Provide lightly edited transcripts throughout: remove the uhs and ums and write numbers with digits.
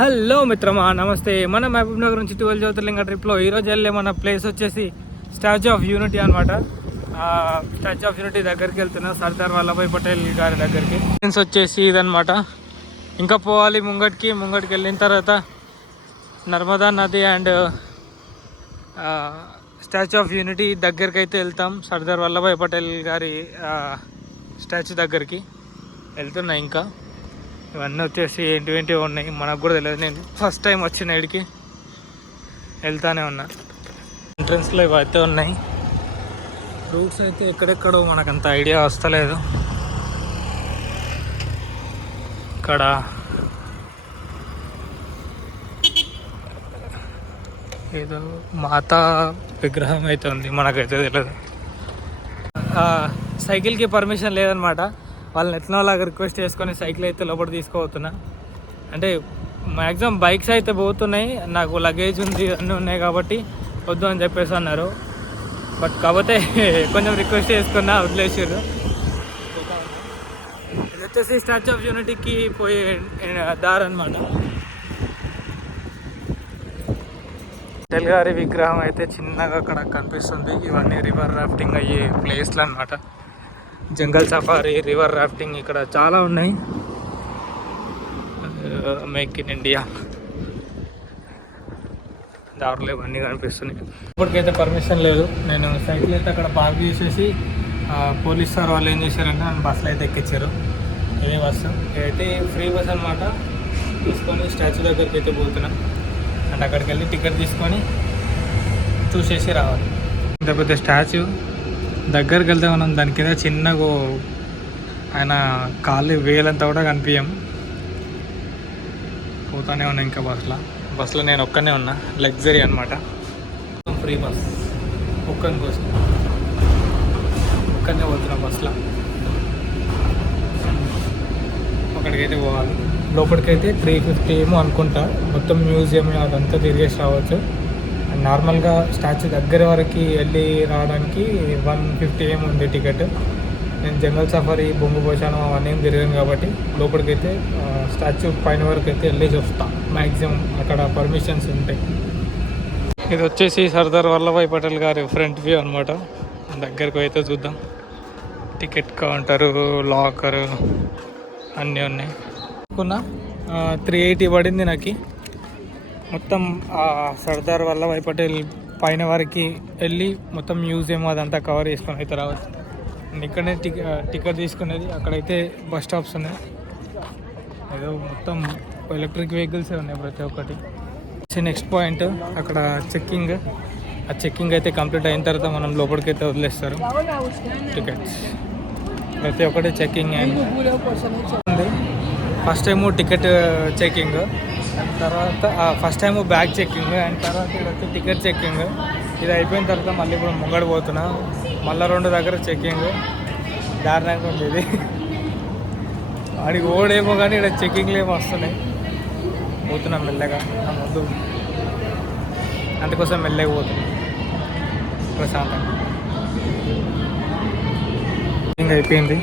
Hello మిత్రమా, నమస్తే. మన మహబూబ్ నగర్ నుంచి 12 జ్యోతిర్లింగ ట్రిప్లో ఈరోజు వెళ్ళే మన ప్లేస్ వచ్చేసి స్టాచ్యూ ఆఫ్ యూనిటీ అనమాట. స్టాచ్యూ ఆఫ్ యూనిటీ దగ్గరికి వెళ్తున్నా, సర్దార్ వల్లభాయ్ పటేల్ గారి దగ్గరికి. వచ్చేసి ఇదనమాట. ఇంకా పోవాలి ముంగటికి వెళ్ళిన తర్వాత నర్మదా నది అండ్ స్టాచ్యూ ఆఫ్ యూనిటీ దగ్గరికి అయితే వెళ్తాం. సర్దార్ వల్లభాయ్ పటేల్ గారి స్టాచ్యూ దగ్గరికి వెళ్తున్నా. ఇంకా ఇవన్నీ వచ్చేసి ఏంటివేంటివి ఉన్నాయి మనకు కూడా తెలియదు. నేను ఫస్ట్ టైం వచ్చిన ఇడికి వెళ్తానే ఉన్నా. ఎంట్రన్స్లో ఇవైతే ఉన్నాయి. రూట్స్ అయితే ఎక్కడెక్కడో మనకంత ఐడియా వస్తలేదు. ఇక్కడ ఏదో మాతా విగ్రహం అయితే ఉంది, మనకైతే తెలియదు. సైకిల్కి పర్మిషన్ లేదనమాట. వాళ్ళని ఎట్లనోలాగా రిక్వెస్ట్ చేసుకొని సైకిల్ అయితే లోపల తీసుకోబోతున్నా. అంటే మ్యాక్సిమం బైక్స్ అయితే పోతున్నాయి, నాకు లగేజ్ ఉంది అన్నీ ఉన్నాయి కాబట్టి వద్దు అని చెప్పేసి అన్నారు. బట్ కాకపోతే కొంచెం రిక్వెస్ట్ చేసుకున్నా, వదిలేసారు. ఇది వచ్చేసి స్టాచ్యూ ఆఫ్ యూనిటీకి పోయే దారి అనమాట. పటేల్ గారి విగ్రహం అయితే చిన్నగా అక్కడ కనిపిస్తుంది. ఇవన్నీ రివర్ రాఫ్టింగ్ అయ్యే ప్లేస్లు అనమాట. జంగల్ సఫారీ, రివర్ రాఫ్టింగ్ ఇక్కడ చాలా ఉన్నాయి. మేక్ ఇన్ ఇండియా దారిలో ఇవన్నీ కనిపిస్తున్నాయి. ఇప్పటికైతే పర్మిషన్ లేదు. నేను సైకిల్ అయితే అక్కడ పార్క్ చేసేసి పోలీస్ సార్ వాళ్ళు ఏం చేశారంటే నన్ను బస్సులో అయితే ఎక్కించారు. ఇదే బస్సు అయితే ఫ్రీ బస్ అనమాట. తీసుకొని స్టాచ్యూ దగ్గరికి అయితే పోతున్నాం. అండ్ అక్కడికి వెళ్ళి టికెట్ తీసుకొని చూసేసి రావాలి. ఇంత పెద్ద స్టాచ్యూ దగ్గరికి వెళ్తే మనం దాని కింద చిన్నగా ఆయన కాళ్ళు వేలంతా కూడా కనిపించాం. పోతానే ఉన్నా ఇంకా బస్సులో నేను ఒక్కనే ఉన్నా. లగ్జరీ అనమాట, ఫ్రీ బస్. ఒక్కని కోసం ఒక్కనే పోతున్నా బస్సులో. అక్కడికైతే పోవాలి. లోపలికైతే 350 ఏమో అనుకుంటా. మొత్తం మ్యూజియం అదంతా తిరిగేసి రావచ్చు. నార్మల్గా స్టాచ్యూ దగ్గర వరకు వెళ్ళి రావడానికి 150 ఏమో ఉంది టికెట్. నేను జంగల్ సఫారీ, బొంగు పోషానం అవన్నీ తిరిగాను కాబట్టి లోపలికైతే స్టాచ్యూ పైన వరకు అయితే వెళ్ళేసి వస్తాను మ్యాక్సిమం. అక్కడ పర్మిషన్స్ ఉంటాయి. ఇది వచ్చేసి సర్దార్ వల్లభాయ్ పటేల్ గారి ఫ్రంట్ వ్యూ అనమాట. దగ్గరకు అయితే చూద్దాం. టికెట్ కౌంటరు, లాకరు అన్నీ ఉన్నాయి. అనుకున్నా 380 పడింది నాకు. మొత్తం సర్దార్ వల్లభాయ్ పటేల్ పైన వరకు వెళ్ళి మొత్తం మ్యూజియం అదంతా కవర్ చేసుకొని అయితే రావచ్చు. ఇక్కడనే టికెట్ తీసుకునేది. అక్కడైతే బస్ స్టాప్స్ ఉన్నాయి. ఏదో మొత్తం ఎలక్ట్రిక్ వెహికల్సే ఉన్నాయి ప్రతి ఒక్కటి. నెక్స్ట్ పాయింట్ అక్కడ చెక్కింగ్. ఆ చెక్కింగ్ అయితే కంప్లీట్ అయిన తర్వాత మనం లోపలికైతే వదిలేస్తారు టికెట్స్. ప్రతి ఒక్కటి చెక్కింగ్ అయింది. ఫస్ట్ టైము టికెట్ చెక్కింగ్, తర్వాత first time bag checking, and తర్వాత ఇక్కడ వచ్చి టికెట్ చెక్కింగ్. ఇది అయిపోయిన తర్వాత మళ్ళీ ఇప్పుడు ముంగడు పోతున్నా. మళ్ళీ 2 దగ్గర చెక్కింగ్. దారుణంగా ఉంది ఇది. వాడికి ఓడేమో కానీ ఇక్కడ చెక్కింగ్లు ఏమో వస్తున్నాయి. పోతున్నాం మెల్లగా. నా ముందు అందుకోసం మెల్లగా పోతున్నాం ప్రశాంతంగా. చెక్కింగ్ అయిపోయింది,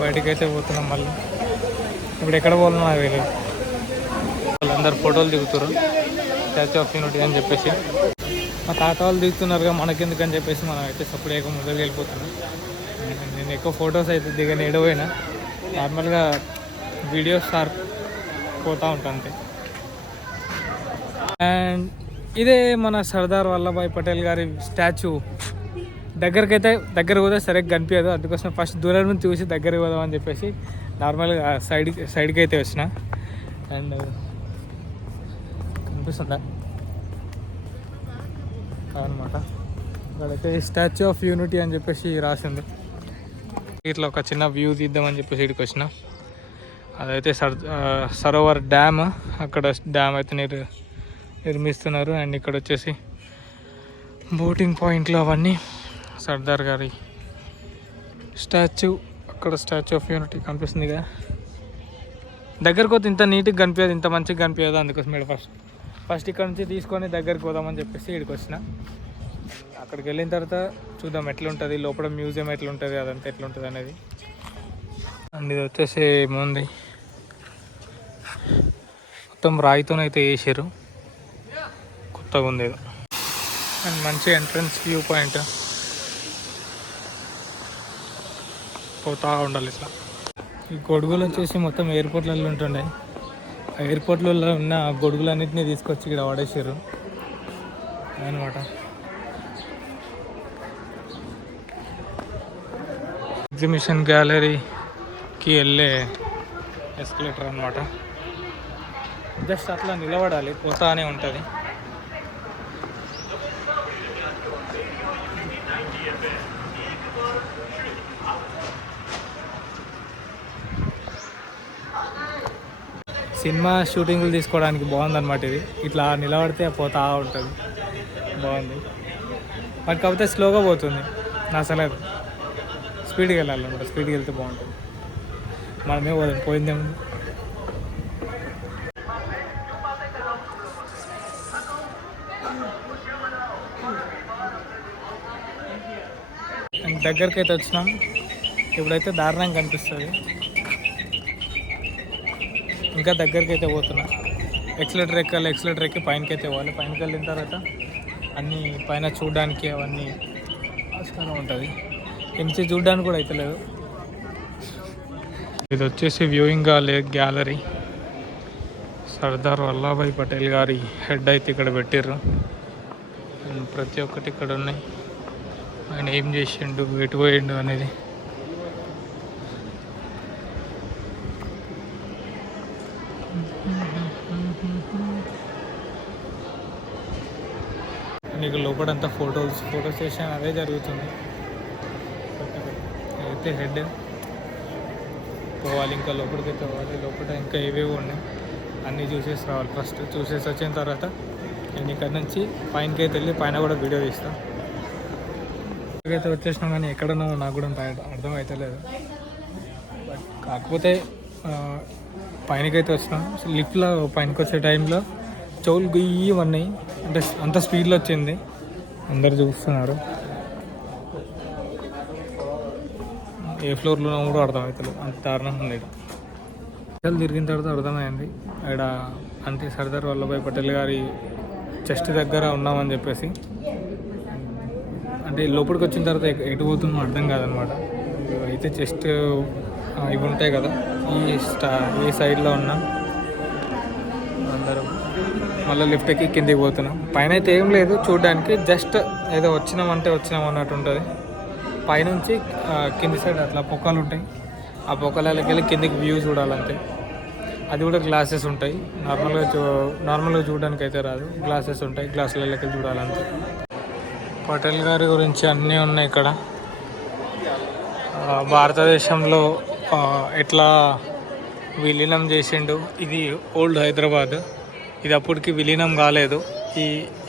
బయటకైతే పోతున్నాం. మళ్ళీ ఇప్పుడు ఎక్కడ పోతున్నాం నాకు తెలియదు. వాళ్ళందరూ ఫోటోలు దిగుతారు స్టాచ్యూ ఆఫ్ యూనిటీ అని చెప్పేసి. మా తాత వాళ్ళు దిగుతున్నారుగా, మనకెందుకు అని చెప్పేసి మనం అయితే సపోర్ట్ చేయక ముందుకు వెళ్ళిపోతున్నాం. నేను ఎక్కువ ఫొటోస్ అయితే దిగని ఎడపోయినా, నార్మల్గా వీడియోస్ పోతూ ఉంటాను అంతే. అండ్ ఇదే మన సర్దార్ వల్లభాయ్ పటేల్ గారి స్టాచ్యూ. దగ్గర పోతే సరిగ్గా కనిపించదు. అందుకోసం ఫస్ట్ దూరం నుంచి చూసి దగ్గరికి పోదామని చెప్పేసి నార్మల్గా సైడ్కి అయితే వచ్చిన. అండ్ కనిపిస్తుందా అనమాట. అక్కడైతే స్టాచ్యూ ఆఫ్ యూనిటీ అని చెప్పేసి రాసింది. ఇట్లా ఒక చిన్న వ్యూ తీద్దామని చెప్పేసి ఇక్కడికి వచ్చిన. అదైతే సరోవర్ డ్యామ్. అక్కడ డ్యామ్ అయితే నిర్మిస్తున్నారు. అండ్ ఇక్కడ వచ్చేసి బోటింగ్ పాయింట్లు అవన్నీ. సర్దార్ గారి స్టాచ్యూ, అక్కడ స్టాచ్యూ ఆఫ్ యూనిటీ కనిపిస్తుంది కదా. దగ్గరకు పోతే ఇంత నీట్గా కనిపించదు, ఇంత మంచిగా కనిపించదు. అందుకోసం ఇక్కడ ఫస్ట్ ఇక్కడ నుంచి తీసుకొని దగ్గరికి పోదామని చెప్పేసి ఇక్కడికి వచ్చిన. అక్కడికి వెళ్ళిన తర్వాత చూద్దాం ఎట్లుంటుంది, లోపల మ్యూజియం ఎట్లుంటుంది, అదంతా ఎట్లుంటుంది అనేది. అండ్ ఇది వచ్చేసి ఏముంది మొత్తం రాయితోనైతే వేసారు, కొత్తగా ఉంది ఇది. అండ్ మంచి ఎంట్రన్స్ వ్యూ పాయింట్, పోతా ఉండాలి ఇట్లా. ఈ గొడుగులు వచ్చేసి మొత్తం ఎయిర్పోర్ట్లలో ఉంటుండే, ఆ ఎయిర్పోర్ట్లలో ఉన్న గొడుగులన్నింటినీ తీసుకొచ్చి ఇక్కడ వాడేసారు అనమాట. ఎగ్జిబిషన్ గ్యాలరీకి వెళ్ళే ఎస్కలేటర్ అనమాట. జస్ట్ అట్లా నిలబడాలి, పోతానే ఉంటుంది. సినిమా షూటింగ్లు తీసుకోవడానికి బాగుందన్నమాట ఇది. ఇట్లా నిలబడితే పోతా ఉంటుంది, బాగుంది. బట్ కాకపోతే స్లోగా పోతుంది, అసలు స్పీడ్కి వెళ్ళాలి అనమాట. స్పీడ్కి వెళ్తే బాగుంటుంది, మనమే పోయిందేమో. దగ్గరికి అయితే వచ్చినాం, ఇప్పుడైతే దారుణంగా కనిపిస్తుంది. ఇంకా దగ్గరికి అయితే పోతున్నా. ఎక్సలేటర్ ఎక్కి పైనకి అయితే పోవాలి. పైనకి వెళ్ళిన తర్వాత అన్నీ పైన చూడడానికి అవన్నీ ఆస్కారం ఉంటుంది. ఎంచి చూడడానికి కూడా అయితే లేదు. ఇది వచ్చేసి వ్యూయింగ్ గ్యాలరీ. సర్దార్ వల్లభాయ్ పటేల్ గారి హెడ్ అయితే ఇక్కడ పెట్టిర్రు. ప్రతి ఒక్కటి ఇక్కడ ఉన్నాయి. ఆయన ఏం చేసిండు, ఎటు పోయిండు అనేది. నీకు లోపలంతా ఫోటో సెషన్ అదే జరుగుతుంది. అయితే హెడ్ పోవాలి, ఇంకా లోపలికైతే పోవాలి. లోపల ఇంకా ఏవేవో ఉన్నాయి, అన్నీ చూసేసి రావాలి. ఫస్ట్ చూసేసి వచ్చిన తర్వాత నేను ఇక్కడ నుంచి పైనకి అయితే వెళ్ళి పైన కూడా వీడియో తీస్తాను. ఇక్కడికైతే వచ్చేసినాం, కానీ ఎక్కడనో నాకు కూడా అర్థం అవుతలేదు. బట్ కాకపోతే పైనకైతే వచ్చినాం. లిఫ్ట్లో పైనకి వచ్చే టైంలో చెవులు గుయ్యమన్నాయి, అంటే అంత స్పీడ్లో వచ్చింది. అందరు చూస్తున్నారు, ఏ ఫ్లోర్లో కూడా అర్థమవుతలేదు, అంత దారుణం ఉంది. ఇక్కడ తిరిగిన తర్వాత అర్థమైంది, ఇక్కడ అంటే సర్దార్ వల్లభాయ్ పటేల్ గారి చెస్ట్ దగ్గర ఉన్నామని చెప్పేసి. అంటే లోపలికి వచ్చిన తర్వాత ఎటు పోతుందో అర్థం కాదనమాట. అయితే చెస్ట్ ఇవి ఉంటాయి కదా, ఈ సైడ్లో ఉన్నాం అందరం. మళ్ళీ లిఫ్ట్ ఎక్కి కిందికి పోతున్నాం. పైన అయితే ఏం లేదు చూడడానికి, జస్ట్ ఏదో వచ్చినాం అన్నట్టు ఉంటుంది. పైనుంచి కింది సైడ్ అట్లా పొక్కలు ఉంటాయి, ఆ పొక్కలకి వెళ్ళి కిందికి వ్యూ చూడాలంతే. అది కూడా గ్లాసెస్ ఉంటాయి, నార్మల్గా చూడడానికి అయితే రాదు, గ్లాసెస్ ఉంటాయి, గ్లాసులకి వెళ్ళి చూడాలంతే. పటేల్ గారి గురించి అన్నీ ఉన్నాయి ఇక్కడ. భారతదేశంలో ఎట్లా విలీనం చేసిండు, ఇది ఓల్డ్ హైదరాబాద్, ఇది అప్పటికి విలీనం కాలేదు.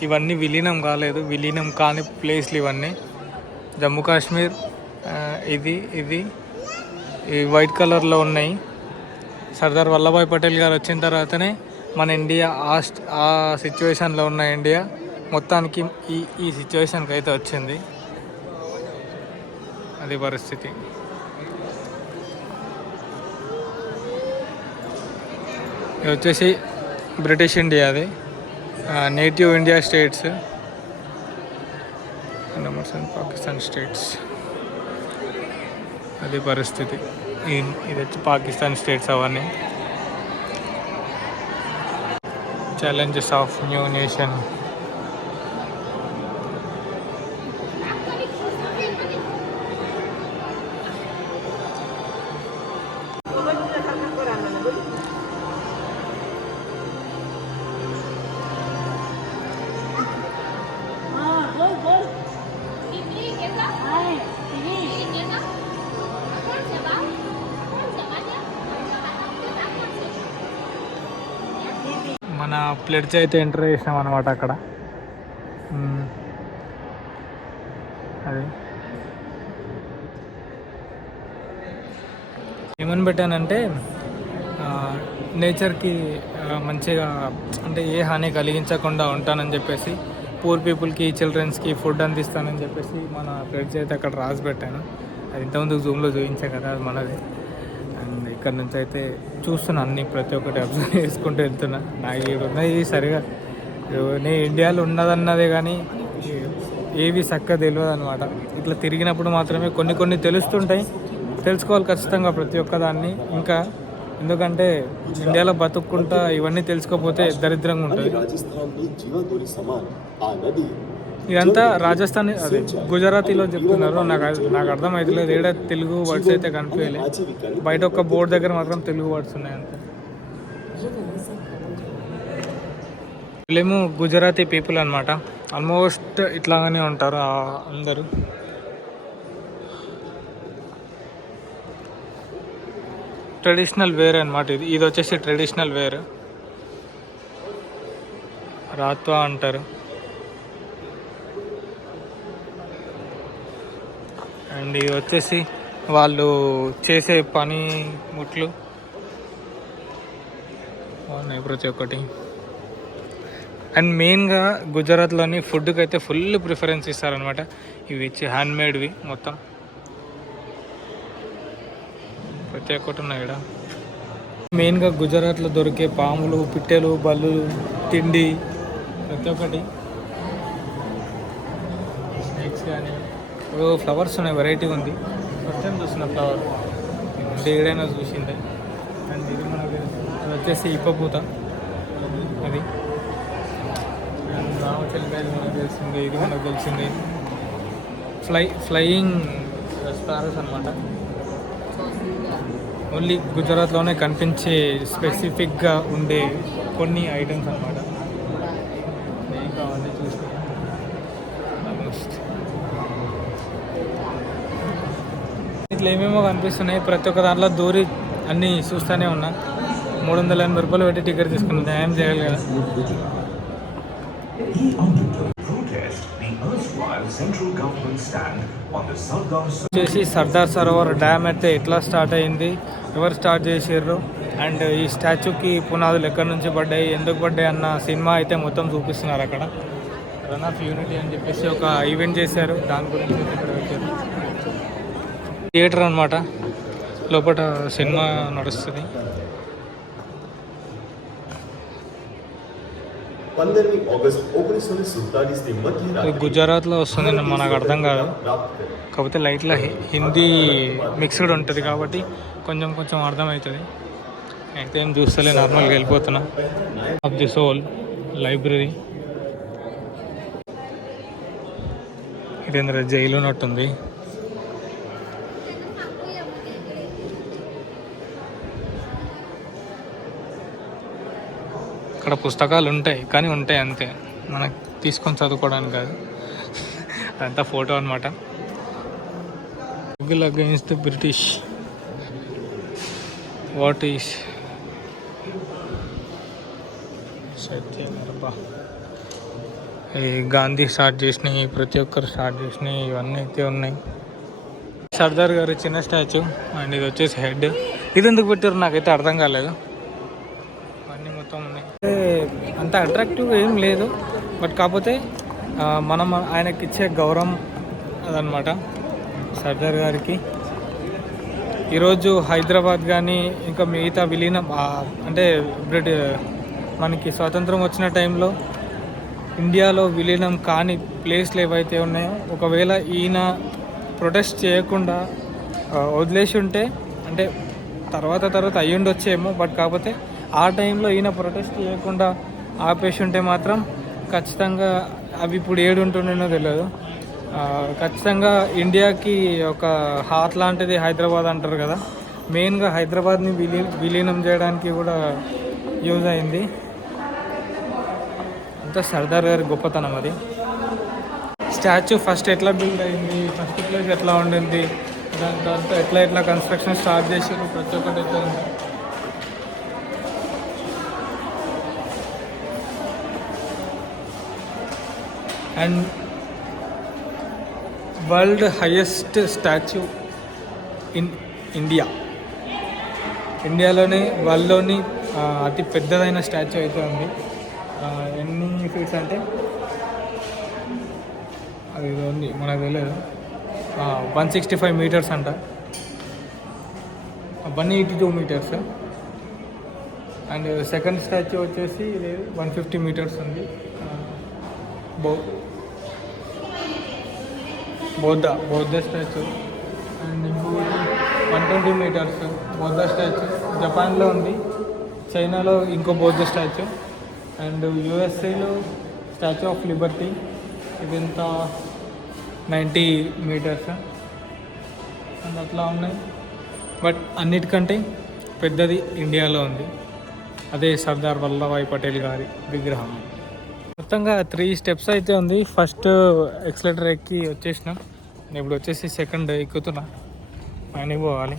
ఇవన్నీ విలీనం కాలేదు, విలీనం కాని ప్లేస్లు ఇవన్నీ. జమ్మూ కాశ్మీర్ ఇది ఈ వైట్ కలర్లో ఉన్నాయి. సర్దార్ వల్లభాయ్ పటేల్ గారు వచ్చిన తర్వాతనే మన ఇండియా ఆ సిచ్యువేషన్లో ఉన్న ఇండియా మొత్తానికి ఈ సిచ్యువేషన్కి అయితే వచ్చింది. అది పరిస్థితి. ఇది వచ్చేసి బ్రిటిష్ ఇండియా, అది native India states, Pakistan states. అది పరిస్థితి. ఇది వచ్చి పాకిస్తాన్ స్టేట్స్ అవన్నీ. Challenges of new nation. మన ప్లేట్స్ అయితే ఎంటర్ చేసినాం అనమాట అక్కడ. అది ఏమని పెట్టానంటే నేచర్కి మంచిగా అంటే ఏ హాని కలిగించకుండా ఉంటానని చెప్పేసి, పూర్ పీపుల్కి చిల్డ్రన్స్కి ఫుడ్ అందిస్తానని చెప్పేసి మన ప్లేట్స్ అయితే అక్కడ రాసి పెట్టాను. అది ఇంతకుముందు జూమ్లో చూపించాను కదా, అది మనది. అండ్ ఇక్కడ నుంచి అయితే చూస్తున్నా అన్ని ప్రతి ఒక్కటి అబ్జర్వ్ చేసుకుంటూ వెళ్తున్నా. నాకు ఇక్కడ ఉన్నది సరిగా నేను ఇండియాలో ఉన్నదన్నదే కానీ ఏవి చక్కగా తెలియదు అనమాట. ఇట్లా తిరిగినప్పుడు మాత్రమే కొన్ని కొన్ని తెలుస్తుంటాయి. తెలుసుకోవాలి ఖచ్చితంగా ప్రతి ఒక్కదాన్ని. ఇంకా ఎందుకంటే ఇండియాలో బతుక్కుంటా ఇవన్నీ తెలుసుకోకపోతే దరిద్రంగా ఉంటుంది. ఇదంతా రాజస్థాన్ అదే గుజరాతీలో చెప్తున్నారు. నాకు అర్థం అవుతలేదు. ఏడా తెలుగు వర్డ్స్ అయితే కనిపించలేదు. బయట ఒక బోర్డు దగ్గర మాత్రం తెలుగు వర్డ్స్ ఉన్నాయి అంతే. వీళ్ళేమో గుజరాతీ పీపుల్ అనమాట. ఆల్మోస్ట్ ఇట్లాగానే ఉంటారు అందరూ. ట్రెడిషనల్ వేర్ అనమాట. ఇది వచ్చేసి ట్రెడిషనల్ వేర్, రాత్వా అంటారు. అండ్ ఇది వచ్చేసి వాళ్ళు చేసే పని ముట్లు బాగున్నాయి ప్రతి ఒక్కటి. అండ్ మెయిన్గా గుజరాత్లోని ఫుడ్కి అయితే ఫుల్ ప్రిఫరెన్స్ ఇస్తారనమాట. ఇవి ఇచ్చి హ్యాండ్మేడ్వి మొత్తం ప్రతి ఒక్కటి ఉన్నాయి ఇక్కడ. మెయిన్గా గుజరాత్లో దొరికే పాములు, పిట్టెలు, బల్లు, తిండి ప్రతి ఒక్కటి. స్నేక్స్ కానీ ఫ్లవర్స్ ఉన్నాయి, వెరైటీ ఉంది. ఫస్ట్ టైం చూసిన ఫ్లవర్ ఏడైనా చూసిందే. అండ్ ఇది మనకు అది వచ్చేసి ఇప్పపూత, అది రామచిలకాయలు మనకు తెలిసింది. ఇది మనకు తెలిసింది ఫ్లయింగ్ స్పారోస్ అనమాట. ఓన్లీ గుజరాత్లోనే కనిపించే స్పెసిఫిక్గా ఉండే కొన్ని ఐటమ్స్ అనమాట. ఏం కావాలి చూస్తే ఇట్లా ఏమేమో కనిపిస్తున్నాయి. ప్రతి ఒక్క దాంట్లో దూరి అన్నీ చూస్తూనే ఉన్నా. 380 రూపాయలు పెట్టి టికెట్ తీసుకున్నాను. న్యాయం చేయాలి కదా. వచ్చేసి సర్దార్ సరోవర్ డ్యామ్ అయితే ఎట్లా స్టార్ట్ అయింది, ఎవరు స్టార్ట్ చేసారు, అండ్ ఈ స్టాచ్యూకి పునాదులు ఎక్కడి నుంచి పడ్డాయి, ఎందుకు పడ్డాయి అన్న సినిమా అయితే మొత్తం చూపిస్తున్నారు అక్కడ. రన్ ఆఫ్ యూనిటీ అని చెప్పేసి ఒక ఈవెంట్ చేశారు, దాని గురించి ఇక్కడ పెట్టారు. థియేటర్ అనమాట, లోపల సినిమా నడుస్తుంది. గుజరాత్లో వస్తుంది, మనకు అర్థం కాదు. కాకపోతే లైట్లో హిందీ మిక్స్డ్ ఉంటుంది కాబట్టి కొంచెం కొంచెం అర్థమవుతుంది. అయితే ఏం చూస్తలే, నార్మల్గా వెళ్ళిపోతున్నా. Of the soul library. ఇదేంద్ర జైలు ఉన్నట్టుంది. ఇక్కడ పుస్తకాలు ఉంటాయి, కానీ ఉంటాయి అంతే, మనకు తీసుకొని చదువుకోవడానికి కాదు. అదంతా ఫోటో అనమాట. Struggle against the British. What is సత్యమేరబ్బా. ఈ గాంధీ స్టార్ట్ చేసినాయి, ప్రతి ఒక్కరు స్టార్ట్ చేసినాయి, ఇవన్నీ అయితే ఉన్నాయి. సర్దార్ గారి చిన్న స్టాచ్యూ, అండ్ ఇది వచ్చేసి హెడ్. ఇది ఎందుకు పెట్టారు నాకైతే అర్థం కాలేదు. అన్నీ మొత్తం ఉన్నాయి. అంత అట్రాక్టివ్గా ఏం లేదు, బట్ కాకపోతే మనం ఆయనకి ఇచ్చే గౌరవం అదనమాట సర్దార్ గారికి. ఈరోజు హైదరాబాద్ కానీ ఇంకా మిగతా విలీనం అంటే మనకి స్వాతంత్రం వచ్చిన టైంలో ఇండియాలో విలీనం కాని ప్లేస్లు ఏవైతే ఉన్నాయో, ఒకవేళ ఈయన ప్రొటెస్ట్ చేయకుండా వదిలేసి ఉంటే, అంటే తర్వాత అయ్యి ఉండొచ్చేమో, బట్ కాకపోతే ఆ టైంలో ఈయన ప్రొటెస్ట్ చేయకుండా ఆపేసి ఉంటే మాత్రం ఖచ్చితంగా అవి ఇప్పుడు ఏడుంటుండేనో తెలియదు. ఖచ్చితంగా ఇండియాకి ఒక హార్ట్ లాంటిది హైదరాబాద్ అంటారు కదా, మెయిన్గా హైదరాబాద్ని విలీనం చేయడానికి కూడా యూజ్ అయింది. అంతా సర్దార్ గారి గొప్పతనం అది. స్టాచ్యూ ఫస్ట్ ఎట్లా బిల్డ్ అయింది, ఫస్ట్ ప్లేస్ ఎట్లా ఉండింది, దాని తర్వాత ఎట్లా కన్స్ట్రక్షన్ స్టార్ట్ చేసారు, ప్రతి ఒక్కటి అయితే ఉంది. And world highest statue in ఇండియాలోనే వరల్డ్లోని అతి పెద్దదైన స్టాచ్యూ అయితే ఉంది. ఎన్ని ఫీట్స్ అంటే అది ఉంది మనకు తెలియదు. 165 మీటర్స్ అంట. 182 మీటర్స్. అండ్ సెకండ్ స్టాచ్యూ వచ్చేసి 150 మీటర్స్ ఉంది. బౌద్ధ స్టాచ్యూ. అండ్ ఇంకొకటి 120 మీటర్స్ బౌద్ధ స్టాచ్యూ, జపాన్లో ఉంది. చైనాలో ఇంకో బౌద్ధ స్టాచ్యూ. అండ్ యూఎస్ఏలో స్టాచ్యూ ఆఫ్ లిబర్టీ, ఇదంత 90 మీటర్స్. అండ్ అట్లా ఉన్నాయి. బట్ అన్నిటికంటే పెద్దది ఇండియాలో ఉంది, అదే సర్దార్ వల్లభాయ్ పటేల్ గారి విగ్రహం. మొత్తంగా 3 స్టెప్స్ అయితే ఉంది. ఫస్ట్ ఎక్సలేటర్ ఎక్కి వచ్చేసినాం. ఇప్పుడు వచ్చేసి సెకండ్ ఎక్కుతున్నా, పైన పోవాలి.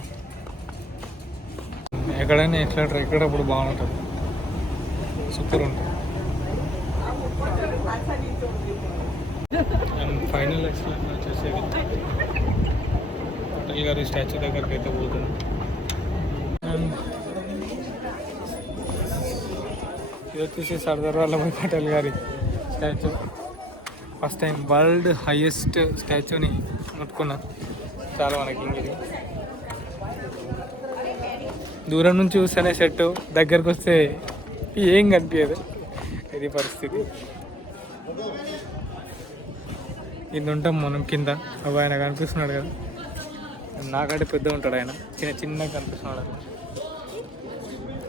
ఎక్కడైనా ఎక్సలేటర్ ఎక్కేటప్పుడు బాగుంటుంది, సూపర్ ఉంటుంది. అండ్ ఫైనల్ ఎక్సలేటర్ వచ్చేసి పటేల్ గారి స్టాచ్యూ దగ్గరికి అయితే పోతుంది. అండ్ ఇది వచ్చేసి సర్దార్ వల్లభాయ్ పటేల్ గారి statue. First time world highest స్టాచ్యూని ముట్టుకున్నా. చాలా మనకి ఇది దూరం నుంచి చూస్తేనే సెట్, దగ్గరకు వస్తే ఏం కనిపించదు. ఇది పరిస్థితి. ఇది ఉంటాం మనం కింద. అవి ఆయన కనిపిస్తున్నాడు కదా, నాకంటే పెద్ద ఉంటాడు ఆయన, చిన్నగా కనిపిస్తున్నాడు.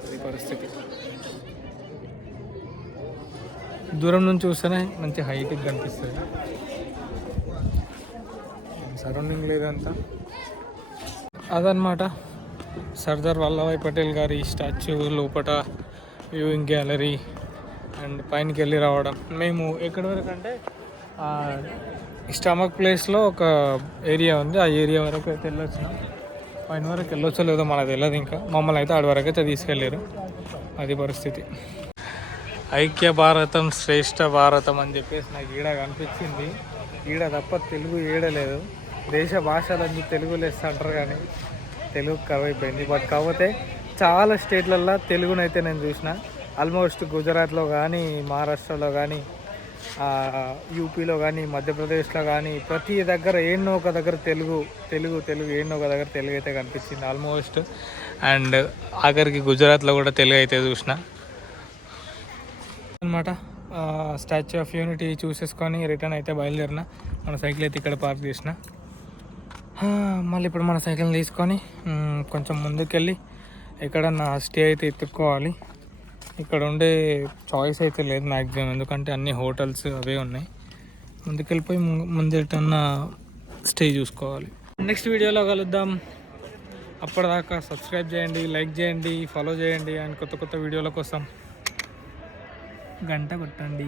ఇది పరిస్థితి. దూరం నుంచి చూస్తేనే మంచి హైట్కి కనిపిస్తుంది. సరౌండింగ్ లేదంతా అదనమాట. సర్దార్ వల్లభాయ్ పటేల్ గారి స్టాచ్యూ లోపల వ్యూయింగ్ గ్యాలరీ అండ్ పైనకి వెళ్ళి రావడం. మేము ఎక్కడి వరకు అంటే స్టమక్ ప్లేస్లో ఒక ఏరియా ఉంది, ఆ ఏరియా వరకు అయితే వెళ్ళొచ్చినాం. పైన వరకు వెళ్ళొచ్చో లేదో మనకు తెలియదు. ఇంకా మమ్మల్ని అయితే ఆడి వరకు అయితే తీసుకెళ్ళారు. అది పరిస్థితి. ఐక్య భారతం శ్రేష్ఠ భారతం అని చెప్పేసి నాకు ఈడ కనిపించింది. ఈడ తప్ప తెలుగు ఈడలేదు. దేశ భాషలన్నీ తెలుగు లెస్ అంటారు, కానీ తెలుగు కరువైపోయింది. బట్ కాకపోతే చాలా స్టేట్లల్లో తెలుగునైతే నేను చూసిన. ఆల్మోస్ట్ గుజరాత్లో కానీ, మహారాష్ట్రలో కానీ, యూపీలో కానీ, మధ్యప్రదేశ్లో కానీ ప్రతి దగ్గర ఏన్నో ఒక దగ్గర తెలుగు ఏన్నో ఒక దగ్గర తెలుగు అయితే కనిపించింది ఆల్మోస్ట్. అండ్ ఆఖరికి గుజరాత్లో కూడా తెలుగు అయితే చూసిన అనమాట. స్టాచ్యూ ఆఫ్ యూనిటీ చూసేసుకొని రిటర్న్ అయితే బయలుదేరిన. మన సైకిల్ అయితే ఇక్కడ పార్క్ చేసిన. మళ్ళీ ఇప్పుడు మన సైకిల్ని తీసుకొని కొంచెం ముందుకెళ్ళి ఎక్కడన్నా స్టే అయితే ఎత్తుక్కోవాలి. ఇక్కడ ఉండే చాయిస్ అయితే లేదు మ్యాక్సిమం, ఎందుకంటే అన్ని హోటల్స్ అవే ఉన్నాయి. ముందుకెళ్ళిపోయి ముందేటన్నా స్టే చూసుకోవాలి. నెక్స్ట్ వీడియోలో కలుద్దాం. అప్పటిదాకా సబ్స్క్రైబ్ చేయండి, లైక్ చేయండి, ఫాలో చేయండి. అండ్ కొత్త వీడియోల కోసం గంట కొట్టండి.